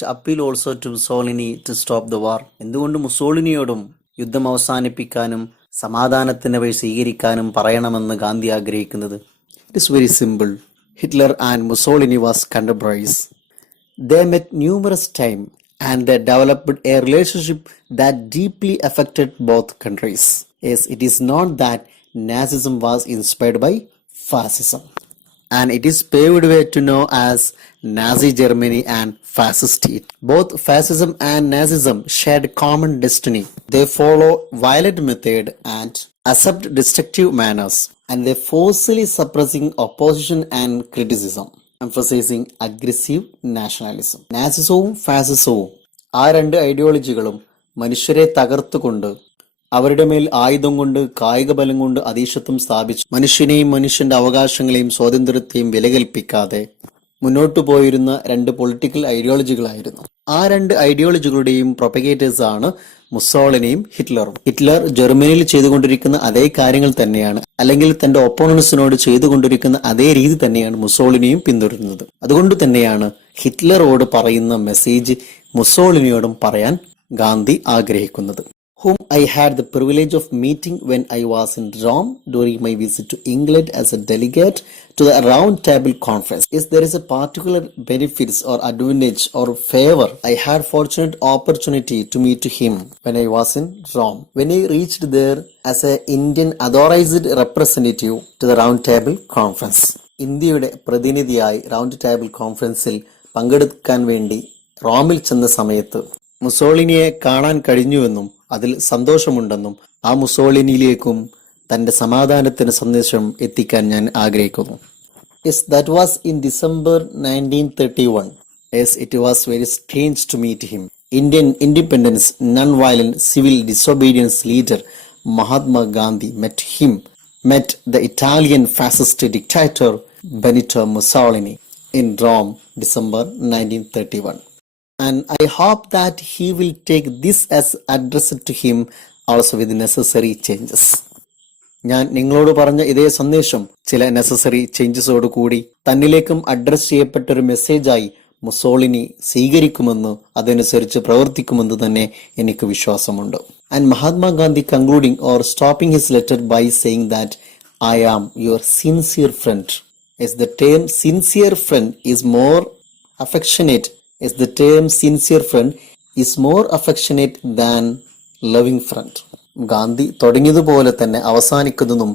to appeal also to Mussolini to stop the war. എന്തുകൊണ്ട് മുസോളിനിയോടും യുദ്ധം അവസാനിപ്പിക്കാനും സമാധാനത്തിന് വഴി സ്വീകരിക്കാനും പറയണമെന്ന് ഗാന്ധി ആഗ്രഹിക്കുന്നത്? It is very simple. Hitler and Mussolini was contemporaries. They met numerous times and they developed a relationship that deeply affected both countries. Yes, it is not that Nazism was inspired by fascism, and it is paved way to know as Nazi Germany and fascist Italy. Both fascism and Nazism shared common destiny. They follow violent method and accept destructive manners, and they forcefully suppressing opposition and criticism, emphasizing aggressive nationalism. നാസിസവും ഫാസിസവും ആ രണ്ട് ഐഡിയോളജികളും മനുഷ്യരെ തകർത്തുകൊണ്ട് അവരുടെ മേൽ ആയുധം കൊണ്ട്, കായിക ബലം കൊണ്ട് അധീശത്വം സ്ഥാപിച്ച് മനുഷ്യനെയും മനുഷ്യന്റെ അവകാശങ്ങളെയും സ്വാതന്ത്ര്യത്തെയും വിലകൽപ്പിക്കാതെ മുന്നോട്ടു പോയിരുന്ന രണ്ട് പൊളിറ്റിക്കൽ ഐഡിയോളജികളായിരുന്നു. ആ രണ്ട് ഐഡിയോളജികളുടെയും പ്രൊപ്പഗേറ്റേഴ്സ് ആണ് മുസോളിനിയും ഹിറ്റ്ലറും. ഹിറ്റ്ലർ ജർമ്മനിയിൽ ചെയ്തുകൊണ്ടിരിക്കുന്ന അതേ കാര്യങ്ങൾ തന്നെയാണ്, അല്ലെങ്കിൽ തന്റെ ഒപ്പോണൻസിനോട് ചെയ്തുകൊണ്ടിരിക്കുന്ന അതേ രീതി തന്നെയാണ് മുസോളിനിയും പിന്തുടരുന്നത്. അതുകൊണ്ട് തന്നെയാണ് ഹിറ്റ്ലറോട് പറയുന്ന മെസ്സേജ് മുസോളിനിയോടും പറയാൻ ഗാന്ധി ആഗ്രഹിക്കുന്നത്. whom I had the privilege of meeting when I was in Rome during my visit to England as a delegate to the Round Table Conference. If there is a particular benefits or advantage or favor, I had fortunate opportunity to meet him when I was in Rome. When I reached there as a Indian authorized representative to the Round Table Conference. ഇന്ത്യയുടെ പ്രതിനിധിയായി റൗണ്ട് ടേബിൾ കോൺഫറൻസിൽ പങ്കെടുക്കാൻ വേണ്ടി റോമിൽ ചെന്ന സമയത്ത് മുസോളിനിയെ കാണാൻ കഴിഞ്ഞുവെന്നും അതിൽ സന്തോഷമുണ്ടെന്നും ആ മുസോളിനിയിലേക്കും തന്റെ സമാധാനത്തിന് സന്ദേശം എത്തിക്കാൻ ഞാൻ ആഗ്രഹിക്കുന്നു. Yes, that was in December 1931. Yes, it was very strange to meet him. Indian independence, non-violent civil disobedience leader Mahatma Gandhi met the Italian fascist dictator Benito Mussolini in Rome, December 1931. And I hope that he will take this as addressed to him also with necessary changes. ഞാൻ നിങ്ങളോട് പറഞ്ഞ ഇതേ സന്ദേശം ചില നെസസറി ചേഞ്ചസോട് കൂടി തന്നിലേക്കും അഡ്രസ് ചെയ്യപ്പെട്ട ഒരു മെസ്സേജായി മുസോളിനി സ്വീകരിക്കുമെന്ന് അതനുസരിച്ച് പ്രവർത്തിക്കുമെന്ന് തന്നെ എനിക്ക് വിശ്വാസമുണ്ട്. And Mahatma Gandhi concluding or stopping his letter by saying that I am your sincere friend. As the term sincere friend is more affectionate is the term sincere friend is more affectionate than loving friend. Gandhi തുടങ്ങിയതുപോലെ തന്നെ അവസാനിക്കുന്നതും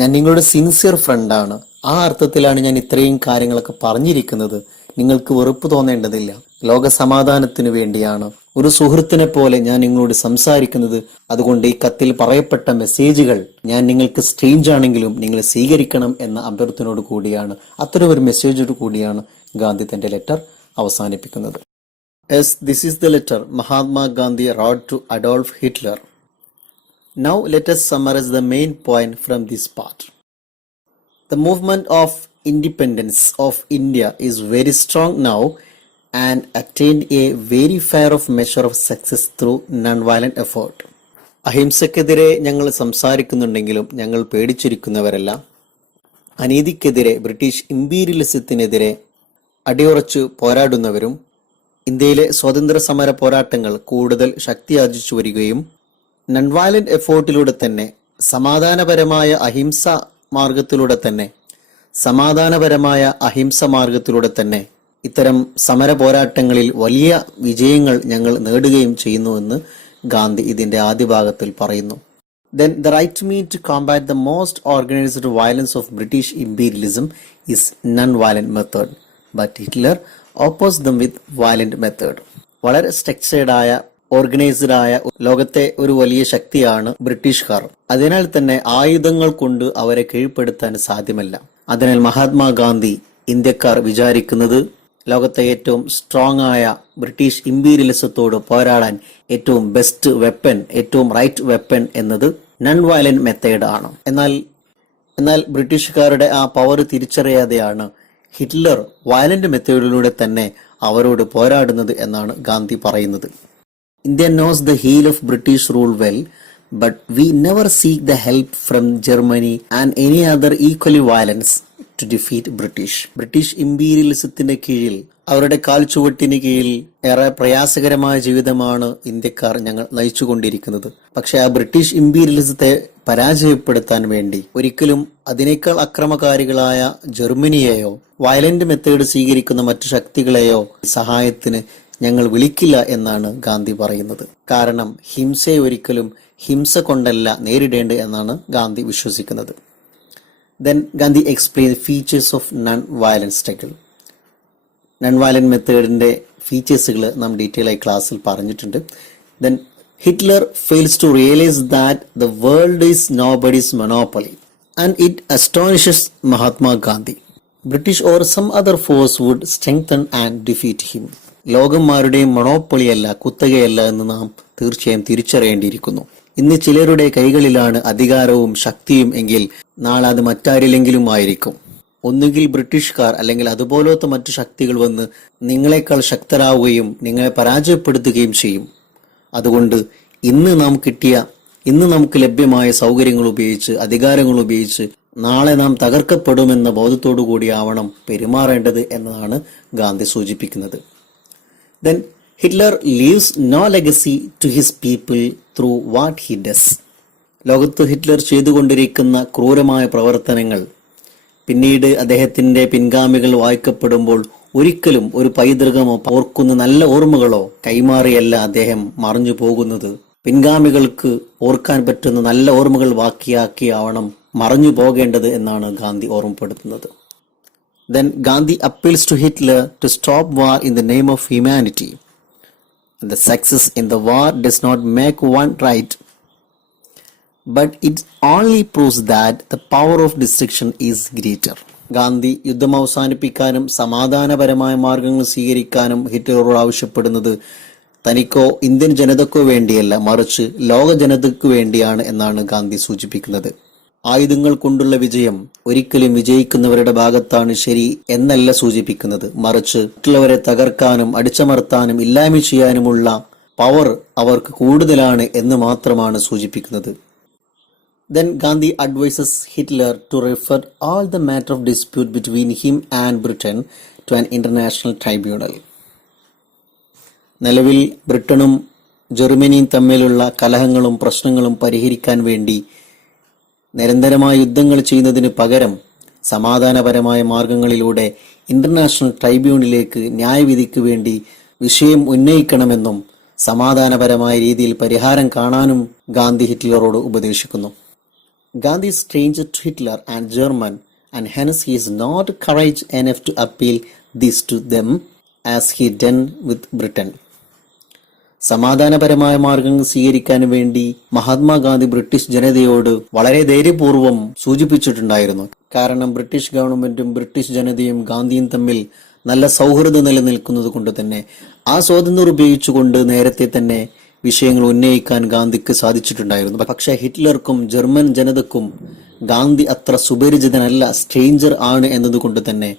ഞാൻ നിങ്ങളുടെ സിൻസിയർ ഫ്രണ്ടാണ്. ആ അർത്ഥത്തിലാണ് ഞാൻ ഇത്രയും കാര്യങ്ങളൊക്കെ പറഞ്ഞിരിക്കുന്നത്. നിങ്ങൾക്ക് വെറുപ്പ് തോന്നേണ്ടതില്ല. ലോക സമാധാനത്തിന് വേണ്ടിയാണ് ഒരു സുഹൃത്തിനെ പോലെ ഞാൻ നിങ്ങളോട് സംസാരിക്കുന്നത്. അതുകൊണ്ട് ഈ കത്തിൽ പറയപ്പെട്ട മെസ്സേജുകൾ ഞാൻ നിങ്ങൾക്ക് സ്ട്രേഞ്ച് ആണെങ്കിലും നിങ്ങൾ സ്വീകരിക്കണം എന്ന അഭ്യർത്ഥനയോട് കൂടിയാണ്, അത്തരം ഒരു മെസ്സേജോട് കൂടിയാണ് ഗാന്ധി തന്റെ ലെറ്റർ അവസാനിപ്പിക്കുന്നത്. Yes, this is the letter Mahatma Gandhi wrote to Adolf Hitler. Now let us summarize the main point from this part. The movement of independence of India is very strong now and attained a very fair of measure of success through non-violent effort. അഹിംസക്കെതിരെ ഞങ്ങൾ സംസാരിക്കുന്നുണ്ടെങ്കിലും ഞങ്ങൾ പേടിച്ചിരിക്കുന്നവരല്ല. അനീതിക്കെതിരെ, ബ്രിട്ടീഷ് ഇമ്പീരിയലിസത്തിനെതിരെ അടിയുറച്ചു പോരാടുന്നവരും ഇന്ത്യയിലെ സ്വാതന്ത്ര്യ സമര പോരാട്ടങ്ങൾ കൂടുതൽ ശക്തിയാർജിച്ചു വരികയും നൺ വയലന്റ് എഫോർട്ടിലൂടെ തന്നെ സമാധാനപരമായ അഹിംസ മാർഗത്തിലൂടെ തന്നെ ഇത്തരം സമര പോരാട്ടങ്ങളിൽ വലിയ വിജയങ്ങൾ ഞങ്ങൾ നേടുകയും ചെയ്യുന്നുവെന്ന് ഗാന്ധി ഇതിന്റെ ആദ്യ ഭാഗത്തിൽ പറയുന്നു. Then the right mean to combat the most organized violence of British imperialism is non-violent method. But Hitler opposed them with violent method. വളരെ സ്ട്രക്ചേർഡ് ആയ, ഓർഗനൈസ്ഡ് ആയ ലോകത്തെ ഒരു വലിയ ശക്തിയാണ് ബ്രിട്ടീഷുകാർ. അതിനാൽ തന്നെ ആയുധങ്ങൾ കൊണ്ട് അവരെ കീഴ്പ്പെടുത്താൻ സാധ്യമല്ല. അതിനാൽ മഹാത്മാഗാന്ധി ഇന്ത്യക്കാർ വിചാരിക്കുന്നത് ലോകത്തെ ഏറ്റവും സ്ട്രോങ് ആയ ബ്രിട്ടീഷ് ഇമ്പീരിയലിസത്തോട് പോരാടാൻ ഏറ്റവും ബെസ്റ്റ് വെപ്പൺ, ഏറ്റവും റൈറ്റ് വെപ്പൺ എന്നത് നൺ വയലന്റ് മെത്തേഡ് ആണ്. എന്നാൽ ബ്രിട്ടീഷുകാരുടെ ആ പവർ തിരിച്ചറിയാതെയാണ് ഹിറ്റ്ലർ വയലന്റ് മെത്തേഡിലൂടെ തന്നെ അവരോട് പോരാടുന്നത് എന്നാണ് ഗാന്ധി പറയുന്നത്. India knows the heel of British rule well, but we never seek the help from Germany and any other equally violence to defeat British ഇമ്പീരിയലിസത്തിന്റെ കീഴിൽ, അവരുടെ കാൽച്ചുവട്ടിന് കീഴിൽ ഏറെ പ്രയാസകരമായ ജീവിതമാണ് ഇന്ത്യക്കാർ ഞങ്ങൾ നയിച്ചുകൊണ്ടിരിക്കുന്നത്. പക്ഷെ ആ ബ്രിട്ടീഷ് ഇമ്പീരിയലിസത്തെ പരാജയപ്പെടുത്താൻ വേണ്ടി ഒരിക്കലും അതിനേക്കാൾ അക്രമകാരികളായ ജർമ്മനിയെയോ വയലന്റ് മെത്തേഡ് സ്വീകരിക്കുന്ന മറ്റു ശക്തികളെയോ സഹായത്തിന് ഞങ്ങൾ വിളിക്കില്ല എന്നാണ് ഗാന്ധി പറയുന്നത്. കാരണം ഹിംസയെ ഒരിക്കലും ഹിംസ കൊണ്ടല്ല നേരിടേണ്ടത് എന്നാണ് ഗാന്ധി വിശ്വസിക്കുന്നത്. Then Gandhi explained the features of non-violent struggle. Non-violent മെത്തേഡിന്റെ ഫീച്ചേഴ്സുകൾ നാം ഡീറ്റെയിൽ ആയി ക്ലാസ്സിൽ പറഞ്ഞിട്ടുണ്ട്. Then Hitler fails to realize that the world is nobody's monopoly and it astonishes Mahatma Gandhi. British or some other force would strengthen and defeat him. ലോകം ആരുടെയും മൊണോപ്പൊളിയല്ല, കുത്തകയല്ല എന്ന് നാം തീർച്ചയായും തിരിച്ചറിയേണ്ടിയിരിക്കുന്നു. ഇന്ന് ചിലരുടെ കൈകളിലാണ് അധികാരവും ശക്തിയും എങ്കിൽ നാളെ അത് മറ്റാരിലെങ്കിലും ആയിരിക്കും. ഒന്നുകിൽ ബ്രിട്ടീഷുകാർ അല്ലെങ്കിൽ അതുപോലത്തെ മറ്റു ശക്തികൾ വന്ന് നിങ്ങളെക്കാൾ ശക്തരാവുകയും നിങ്ങളെ പരാജയപ്പെടുത്തുകയും ചെയ്യും. അതുകൊണ്ട് ഇന്ന് നമുക്ക് ലഭ്യമായ സൗകര്യങ്ങൾ ഉപയോഗിച്ച്, അധികാരങ്ങൾ ഉപയോഗിച്ച് നാളെ നാം തകർക്കപ്പെടുമെന്ന ബോധത്തോടു കൂടിയാവണം പെരുമാറേണ്ടത് എന്നതാണ് ഗാന്ധി സൂചിപ്പിക്കുന്നത്. Then Hitler leaves no legacy to his people through what he does. ലോകത്ത് ഹിറ്റ്ലർ ചെയ്തുകൊണ്ടിരിക്കുന്ന ക്രൂരമായ പ്രവർത്തനങ്ങൾ പിന്നീട് അദ്ദേഹത്തിന്റെ പിൻഗാമികൾ വായിക്കപ്പെടുമ്പോൾ ഒരിക്കലും ഒരു പൈതൃകമോ ഓർക്കുന്ന നല്ല ഓർമ്മകളോ കൈമാറിയല്ല അദ്ദേഹം മറഞ്ഞു പോകുന്നത്. പിൻഗാമികൾക്ക് ഓർക്കാൻ പറ്റുന്ന നല്ല ഓർമ്മകൾ ബാക്കിയാക്കിയാവണം മറഞ്ഞു പോകേണ്ടത് എന്നാണ് ഗാന്ധി ഓർമ്മപ്പെടുത്തുന്നത്. Then Gandhi appeals to Hitler to stop war in the name of humanity. And the success in the war does not make one right, but it only proves that the power of destruction is greater. Gandhi യുദ്ധം അവസാനിപ്പിക്കാനും സമാധാനപരമായ മാർഗങ്ങൾ സ്വീകരിക്കാനും ഹിറ്റ്ലറോട് ആവശ്യപ്പെടുന്നത് തനിക്കോ ഇന്ത്യൻ ജനതക്കോ വേണ്ടിയല്ല, മറിച്ച് ലോക ജനതയ്ക്കു വേണ്ടിയാണ് എന്നാണ് ഗാന്ധി സൂചിപ്പിക്കുന്നത്. ആയുധങ്ങൾ കൊണ്ടുള്ള വിജയം ഒരിക്കലും വിജയിക്കുന്നവരുടെ ഭാഗത്താണ് ശരി എന്നല്ല സൂചിപ്പിക്കുന്നത്, മറിച്ച് മറ്റുള്ളവരെ തകർക്കാനും അടിച്ചമർത്താനും ഇല്ലായ്മ ചെയ്യാനുമുള്ള പവർ അവർക്ക് കൂടുതലാണ് എന്ന് മാത്രമാണ് സൂചിപ്പിക്കുന്നത്. Then Gandhi advises Hitler to refer all the matter of dispute between him and Britain to an international tribunal. നിലവിൽ ബ്രിട്ടനും ജർമ്മനിയും തമ്മിലുള്ള കലഹങ്ങളും പ്രശ്നങ്ങളും പരിഹരിക്കാൻ വേണ്ടി നിരന്തരമായ യുദ്ധങ്ങൾ ചെയ്യുന്നതിന് പകരം സമാധാനപരമായ മാർഗങ്ങളിലൂടെ ഇന്റർനാഷണൽ ട്രൈബ്യൂണലിലേക്ക് ന്യായവിധിക്ക് വേണ്ടി വിഷയം ഉന്നയിക്കണമെന്നും സമാധാനപരമായ രീതിയിൽ പരിഹാരം കാണാനും ഗാന്ധി ഹിറ്റ്ലറോട് ഉപദേശിക്കുന്നു. Gandhi is stranger to Hitler and German, and hence he is not courage enough to appeal this to them as he done with Britain. സമാധാനപരമായ മാർഗങ്ങൾ സ്വീകരിക്കാൻ വേണ്ടി മഹാത്മാഗാന്ധി ബ്രിട്ടീഷ് ജനതയോട് വളരെ ധൈര്യപൂർവ്വം സൂചിപ്പിച്ചിട്ടുണ്ടായിരുന്നു. കാരണം ബ്രിട്ടീഷ് ഗവൺമെന്റും ബ്രിട്ടീഷ് ജനതയും ഗാന്ധിയും തമ്മിൽ നല്ല സൗഹൃദം നിലനിൽക്കുന്നത് കൊണ്ട് തന്നെ ആ സ്വാതന്ത്ര്യം ഉപയോഗിച്ചുകൊണ്ട് നേരത്തെ തന്നെ വിഷയങ്ങൾ ഉന്നയിക്കാൻ ഗാന്ധിക്ക് സാധിച്ചിട്ടുണ്ടായിരുന്നു. പക്ഷേ ഹിറ്റ്ലർക്കും ജർമ്മൻ ജനതക്കും ഗാന്ധി അത്ര സുപരിചിതനല്ല, സ്ട്രേഞ്ചർ ആണ് എന്നതുകൊണ്ട് തന്നെ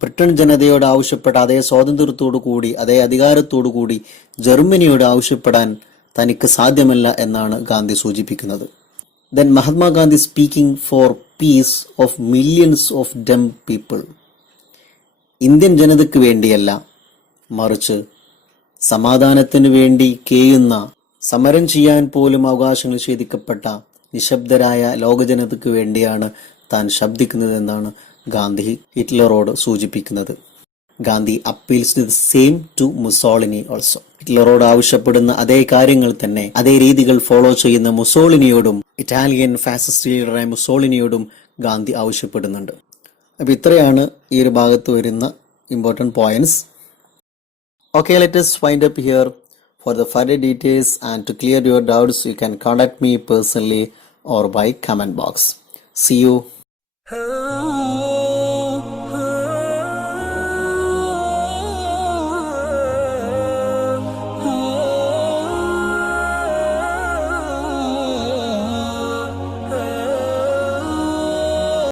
ബ്രിട്ടൻ ജനതയോട് ആവശ്യപ്പെട്ട അതേ സ്വാതന്ത്ര്യത്തോടു കൂടി അതേ അധികാരത്തോടു കൂടി ജർമ്മനിയോട് ആവശ്യപ്പെടാൻ തനിക്ക് സാധ്യമല്ല എന്നാണ് ഗാന്ധി സൂചിപ്പിക്കുന്നത്. Then Mahatma Gandhi speaking for peace of millions of dumb people. Indian ജനതയ്ക്ക് വേണ്ടിയല്ല, മറിച്ച് സമാധാനത്തിനു വേണ്ടി കേയുന്ന, സമരം ചെയ്യാൻ പോലും അവകാശം നിഷേധിക്കപ്പെട്ട നിശബ്ദരായ ലോകജനതയ്ക്ക് വേണ്ടിയാണ് താൻ ശബ്ദിക്കുന്നതെന്നാണ് ഗാന്ധി ഹിറ്റ്ലറോട് സൂചിപ്പിക്കുന്നത്. Gandhi appeals the same to Mussolini also. ഹിറ്റ്ലറോട് ആവശ്യപ്പെടുന്ന അതേ കാര്യങ്ങൾ തന്നെ അതേ രീതികൾ ഫോളോ ചെയ്യുന്ന മുസോളിനിയോടും ഇറ്റാലിയൻ ഫാസിസ്റ്റ് ലീഡറായ മുസോളിനിയോടും ഗാന്ധി ആവശ്യപ്പെടുന്നുണ്ട്. അപ്പൊ ഇത്രയാണ് ഈ ഒരു ഭാഗത്ത് വരുന്ന important points. Okay, let us wind up here. For the further details and to clear your doubts, you can contact me personally or by comment box. See you.